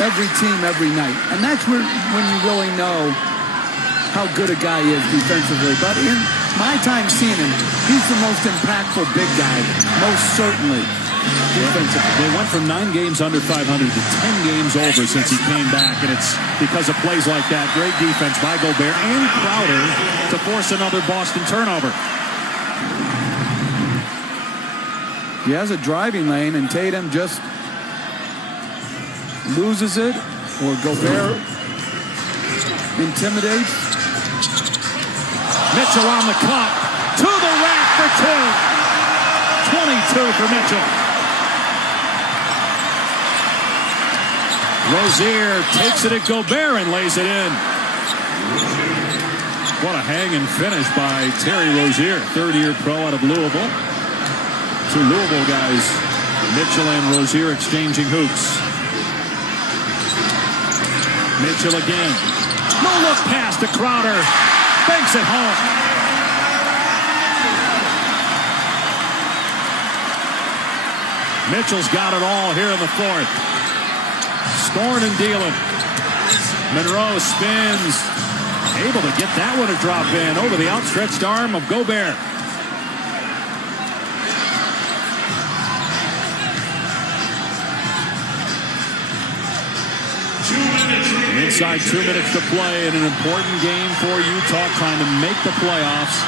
every team every night. And that's when you really know how good a guy is defensively. But in my time seeing him, he's the most impactful big guy, most certainly defensively. They went from 9 games under 500 to 10 games over since he came back, and it's because of plays like that. Great defense by Gobert and Crowder to force another Boston turnover. He has a driving lane, and Tatum just loses it, or Gobert intimidates. Mitchell on the cut, to the rack for 2. 22 for Mitchell. Rozier takes it at Gobert and lays it in. What a hanging finish by Terry Rozier, third-year pro out of Louisville. 2 Louisville guys, Mitchell and Rozier, exchanging hoops. Mitchell again. No-look pass to Crowder. Banks it home. Mitchell's got it all here in the fourth. Scoring and dealing. Monroe spins. Able to get that one to drop in over the outstretched arm of Gobert. Inside 2 minutes to play in an important game for Utah, trying to make the playoffs.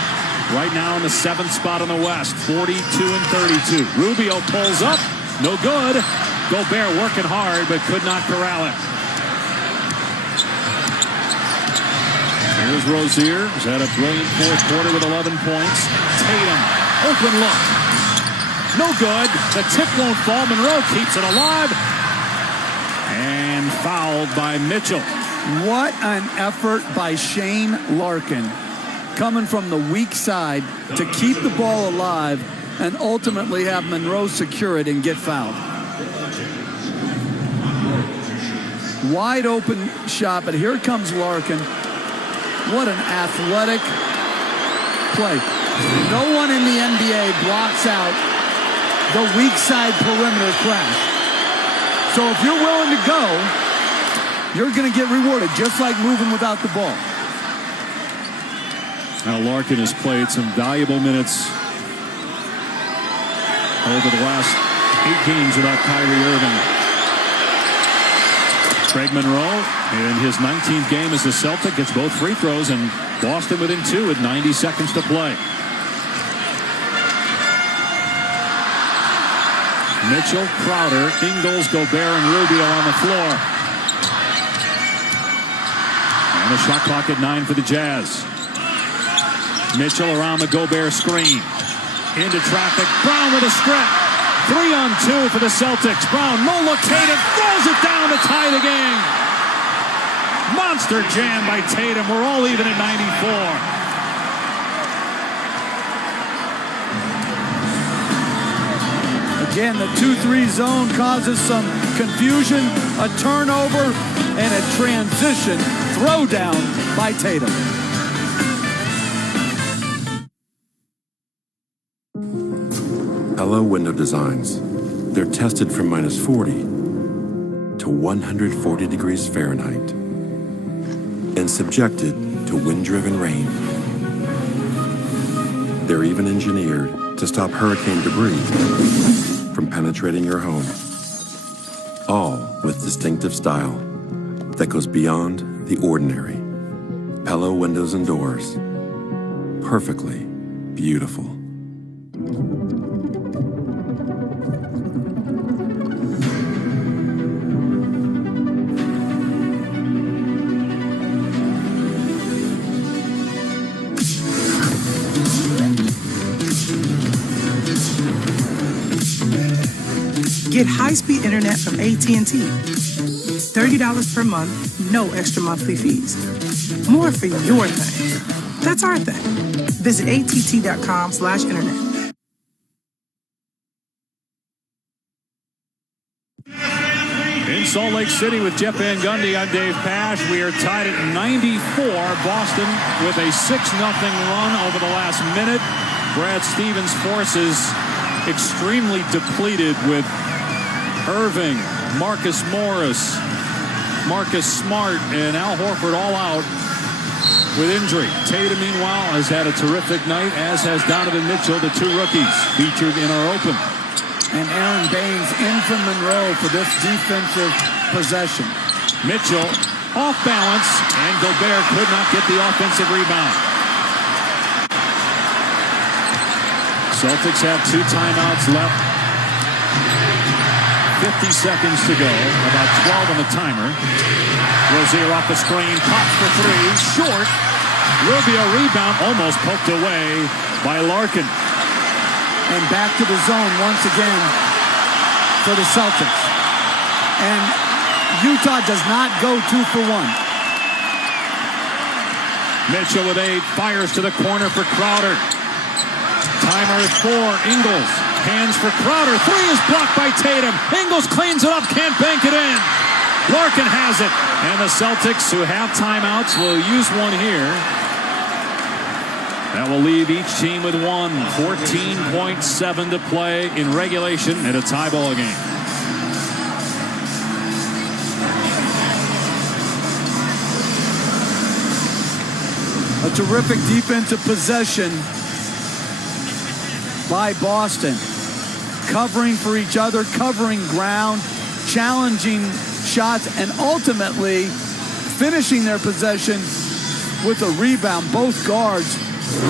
Right now in the 7th spot in the West, 42-32. Rubio pulls up, no good. Gobert working hard, but could not corral it. Here's Rozier, who's had a brilliant fourth quarter with 11 points. Tatum, open look. No good. The tip won't fall. Monroe keeps it alive. And fouled by Mitchell. What an effort by Shane Larkin, coming from the weak side to keep the ball alive and ultimately have Monroe secure it and get fouled. Wide open shot, but here comes Larkin. What an athletic play. No one in the NBA blocks out the weak side perimeter crash. So if you're willing to go, you're going to get rewarded, just like moving without the ball. Now Larkin has played some valuable minutes over the last 8 games without Kyrie Irving. Craig Monroe in his 19th game as a Celtic gets both free throws, and Boston within 2 with 90 seconds to play. Mitchell, Crowder, Ingles, Gobert, and Rubio on the floor. And the shot clock at 9 for the Jazz. Mitchell around the Gobert screen. Into traffic. Brown with a strip. 3-on-2 for the Celtics. Brown, no look, Tatum throws it down to tie the game. Monster jam by Tatum. We're all even at 94. Again, the 2-3 zone causes some confusion, a turnover, and a transition throwdown by Tatum. Hello Window Designs. They're tested from -40 to 140 degrees Fahrenheit and subjected to wind-driven rain. They're even engineered to stop hurricane debris from penetrating your home. All with distinctive style that goes beyond the ordinary. Pella Windows and Doors. Perfectly beautiful. Get high-speed internet from AT&T. $30 per month, no extra monthly fees. More for your thing. That's our thing. Visit att.com/internet. In Salt Lake City with Jeff Van Gundy, I'm Dave Pasch. We are tied at 94. Boston with a 6-0 run over the last minute. Brad Stevens' forces extremely depleted with Irving, Marcus Morris, Marcus Smart and Al Horford all out with injury. Tatum, meanwhile, has had a terrific night, as has Donovan Mitchell, the two rookies featured in our open. And Aaron Baines in from Monroe for this defensive possession. Mitchell off balance, and Gobert could not get the offensive rebound. Celtics have 2 timeouts left. 50 seconds to go. About 12 on the timer. Rozier off the screen. Pops for 3. Short. Rubio rebound. Almost poked away by Larkin. And back to the zone once again for the Celtics. And Utah does not go 2 for 1. Mitchell with 8. Fires to the corner for Crowder. Timer at 4. Ingles. Hands for Crowder. 3 is blocked by Tatum. Ingles cleans it up. Can't bank it in. Larkin has it. And the Celtics, who have timeouts, will use one here. That will leave each team with 1. 14.7 to play in regulation at a tie ball game. A terrific defensive possession by Boston. Covering for each other, covering ground, challenging shots, and ultimately finishing their possession with a rebound. Both guards,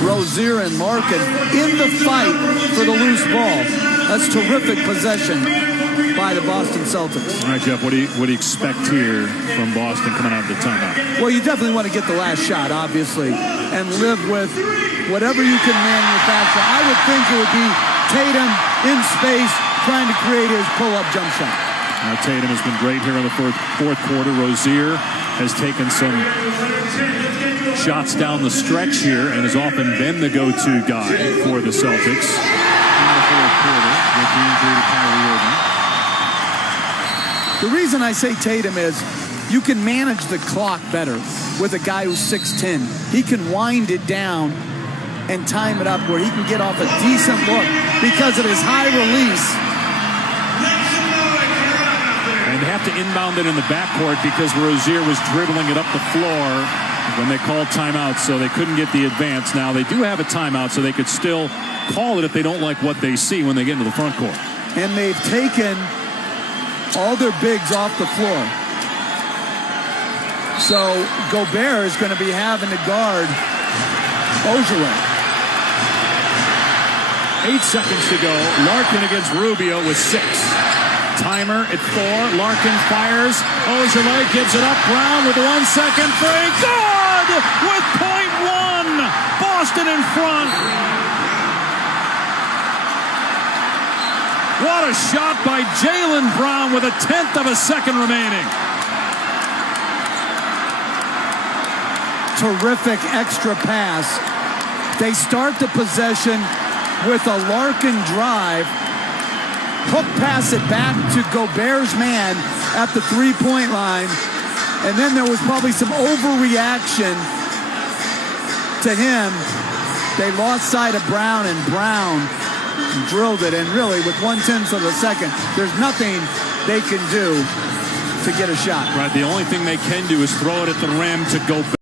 Rozier and Larkin, in the fight for the loose ball. That's terrific possession by the Boston Celtics. All right, Jeff, what do you expect here from Boston coming out of the timeout? Well, you definitely want to get the last shot, obviously, and live with whatever you can manufacture. I would think it would be Tatum in space trying to create his pull-up jump shot. Tatum has been great here in the fourth quarter. Rozier has taken some shots down the stretch here and has often been the go-to guy for the Celtics in the fourth quarter with the injury to Kyrie Irving. The reason I say Tatum is you can manage the clock better with a guy who's 6'10". He can wind it down and time it up where he can get off a decent look because of his high release. And they have to inbound it in the backcourt because Rozier was dribbling it up the floor when they called timeout, so they couldn't get the advance. Now they do have a timeout, so they could still call it if they don't like what they see when they get into the front court. And they've taken all their bigs off the floor. So Gobert is going to be having to guard Ojale. 8 seconds to go. Larkin against Rubio with 6. Timer at 4. Larkin fires. Ojale gives it up. Brown with 1 second. Free. Good! With .1. Boston in front. What a shot by Jaylen Brown with 1/10 of a second remaining. Terrific extra pass. They start the possession with a Larkin drive. Hook pass it back to Gobert's man at the three-point line. And then there was probably some overreaction to him. They lost sight of Brown, and Brown drilled it. And really, with 1/10 of a second, there's nothing they can do to get a shot. Right, the only thing they can do is throw it at the rim to Gobert.